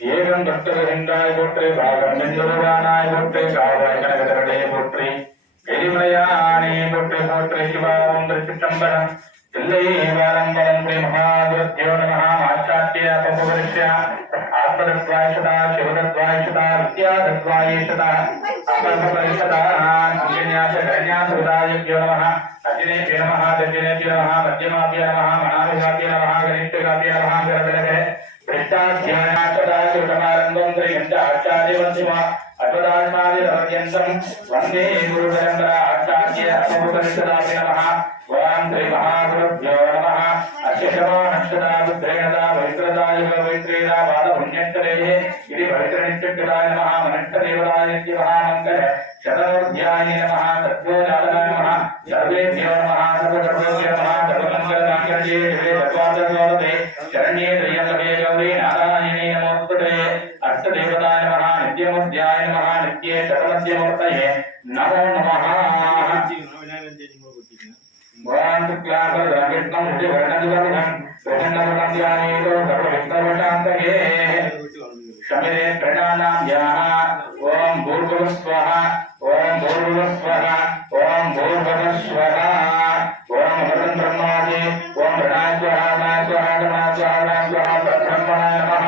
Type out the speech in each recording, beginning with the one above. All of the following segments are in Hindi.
ஏகம் பக்தகண்டாய் போற்றி பாகம் நெஞ்சுருவானாய் போற்றி காவாய் கனகதரடே போற்றி எரிமலையானே போற்றி போற்றி சிவாம் திருச்சிற்றம்பலம் தில்லை வாரம்பலம் ஸ்ரீ மகாதுரத்யோ நம ஆச்சாரிய आत्मदत्वायशता शिवदत्वायशता विद्यादत्वायशता अपरपरिषदा अन्यन्यासकन्यासुदायभ्यो नमः अर्जुनेभ्य नमः दर्जनेभ्य नमः मध्यमाभ्य नमः मनाभिभाभ्य नमः गणेशभ्य नमः गणपतये भ्रष्टाध्यानार्थदाशिवतमारम्भं त्रिघण्टाचार्यवन्सिमा अत्वदाचार्यपर्यन्तं वंदे गुरुपरम्परा आचार्य अपरपरिषदाभ्य नमः वरां त्रिमहागुरुभ्यो नमः अस्य शमानक्षदा बुद्धेनदा पवित्र पवित्रनित्यकृताय नमः मनिष्ठदेवताय नित्यमहामङ्गल शतमोऽध्याये नमः तत्त्वजातनाय नमः, सर्वेभ्यो नमः सर्वसर्वभ्यो नमः सर्वमङ्गलमाङ्गल्ये शिवे सर्वार्थसाधके शरण्ये त्र्यम्बके गौरी नारायणे नमोस्तुते अष्टदेवताय नमः नित्यमुद्याय नमः, नित्ये शतमध्यमूर्तये नमो नमः। भगवान् शुक्लाम्बरधरविष्णं श्रीवर्णदिवर्णं प्रसन्नवदन्त्यानीतो सर्वविष्णवशान्तये। शमिरे प्रणानाभ्याः ॐ भूर्भुवस्वः। ॐ भूर्भुवस्वः। ॐ भूर्भुवस्वः। ॐ अमृतं ब्रह्मादि ॐ प्रणा स्वाहा मा स्वाहा मा स्वाहा मा स्वाहा ब्रह्मणाय नमः।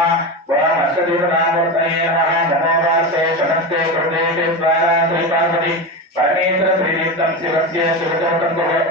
ॐ अष्टदेवतामूर्तये नमः। नमो वासे समस्ते प्रदेशे स्वाहा श्रीपार्वती परमेश्वर श्रीनित्यं शिवस्य शिवतोटं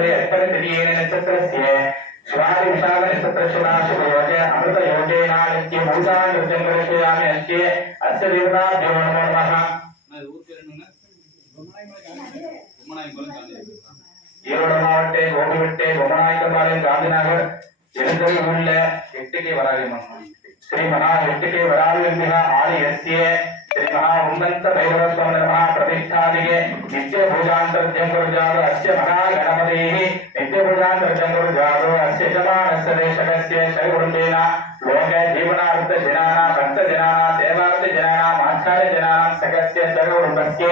सूर्य परिदीय नक्षत्रस्य स्वादि विशाल नक्षत्रशुभाशुभयोगे अमृत योगेनानित्य भूतान् नृत्यं करिष्यामि अस्य अस्य देवताभ्यो नमो नमः ஈரோடு மாவட்ட கோபிவிட்டு பொம்மநாயக்கம்பாளையம் காந்திநகர் எழுந்தரில் உள்ள எட்டுக்கே வராது ஸ்ரீ மகா எட்டுக்கே வராது என்பதா ஆலி எஸ்ஏ श्रीमहाउन्नन्तभैरवस्वामिनः प्रतिष्ठादिके नित्यभुजान्तर्जङ्गुर्जात अस्य महाग ಸರ್ವೃಂದಸ್ಯ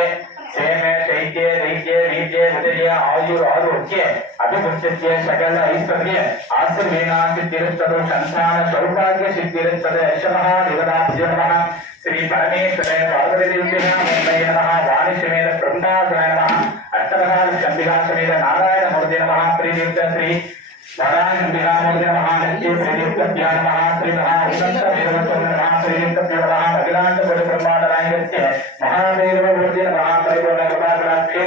ಸೇಮೆ ಶೈತ್ಯ ದೈತ್ಯ ವೀರ್ಯ ವಿಜಯ ಆಯು ಆರೋಗ್ಯ ಅಭಿವೃದ್ಧಿಯ ಸಕಲ ಐಶ್ವರ್ಯ ಆಶ್ರವೇಣ ಸಿದ್ಧಿರುತ್ತದೆ ಸಂತಾನ ಸೌಭಾಗ್ಯ ಸಿದ್ಧಿರುತ್ತದೆ ಯಶಮಃ ದೇವತಾಭ್ಯೋ ನಮಃ ಶ್ರೀ ಪರಮೇಶ್ವರ ಪಾರ್ವತೀಭ್ಯಃ ನಮಃ ನಮಃ ವಾಣಿಶ್ವಮೇಧ ಬ್ರಹ್ಮಾಸನ ನಮಃ ಅಷ್ಟಮಹಾಲ ಶಂಭಿಗಾ ಸಮೇತ ನಾರಾಯಣ ಮೂರ್ತಿ ನಮಃ ಪ್ರೀತಿಯುಕ್ತ ಶ್ರೀ ನಾರಾಯಣ ಮೂರ್ತಿ ನಮಃ ನಿತ್ಯ ಪ್ರೀತಿಯುಕ್ತ ನಮಃ ಶ್ರೀ ಮಹಾ ಉನ್ನತ ದೇವಸ್ವಾಮಿ ನಮಃ ಪ್ರೀತಿಯುಕ್ತ నిర్మాణాన్ని మహాదేవ విభజన మహాదేవ నగరాత్రే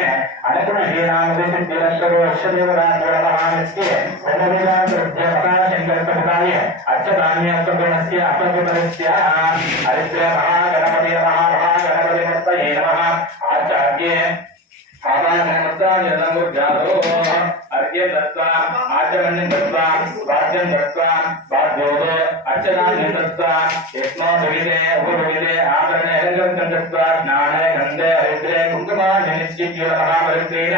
అనుగుణ హీనామదేశ నిరంతర వర్షదేవ రాత్రి అచ్చ ధాన్యాత్మగణస్య అపగమనస్య హరిత్ర మహా आवाहनमस्ताजनमुर्जातो अर्घ्यं दत्त्वा आचमन्यं दत्त्वा वाद्यं दत्त्वा वाद्योः अर्चनान्यं दत्त्वा यस्मो भविते उपभविते आभरणे अलङ्कृतं दत्त्वा स्नाने गन्धे हरिद्रे कुङ्कुमाजनिश्चित्य महापवित्रेण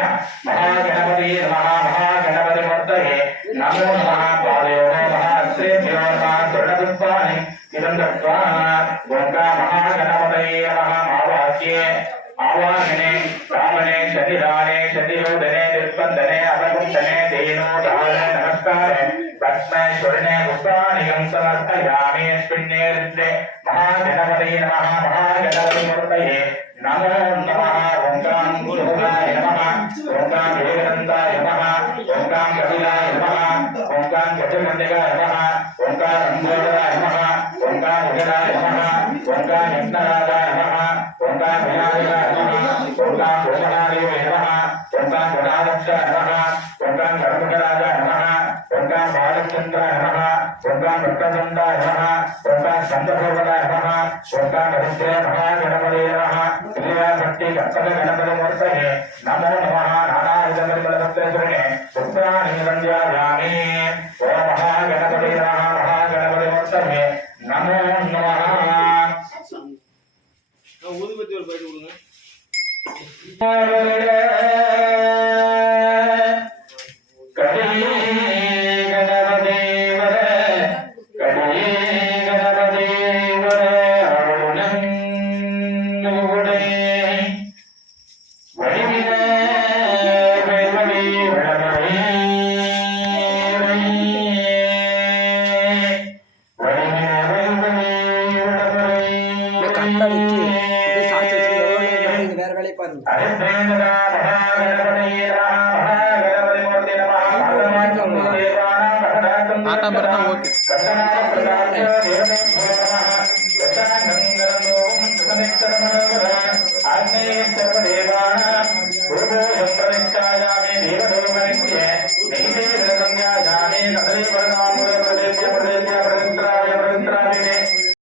महागणपति नमः महागणपतिमूर्तये नमो नमः पादयोः नमः अश्रेभ्यो नमः स्वर्णपुष्पाणि इदं दत्त्वा गङ्गा महागणपतये नमः महावाक्ये आवाहने ब्राह्मणे शनिदाने नमस्कारे भस्मे स्वर्णे पुष्पाणिकं समर्पयामि स्पिन्ने रुद्रे महागणपतये नमः महागणपतिमूर्तये नमो नमः ओङ्कां गुरुगाय नमः ओङ्कां योगनन्दाय नमः ओङ्कां कपिलाय नमः ओङ्कां चतुर्मन्दिकाय नमः ओङ्कां अम्बोदराय नमः ओङ्कां उदराय नमः ओङ्कां यज्ञराजाय नमः ओङ्कां विनायकाय नमः ओङ्कां भूमनादेवे नमः ओङ्कां गुणादक्षाय नमः ராமச்சந்திராய நம ஸ்வர்தான் ரத்ததண்டாய நம ஸ்வர்தான் சந்தபோகனாய நம ஸ்வர்தான் ரவிந்திரே மகா கணபதே நம திரியா சக்தி கற்பக கணபத மூர்த்தகே நமோ நம நானாயுத பரிமள சத்திரே சுப்ராணி வந்தியாமி ஓ மகா ஊதுபத்தி ஒரு போயிட்டு கொடுங்க.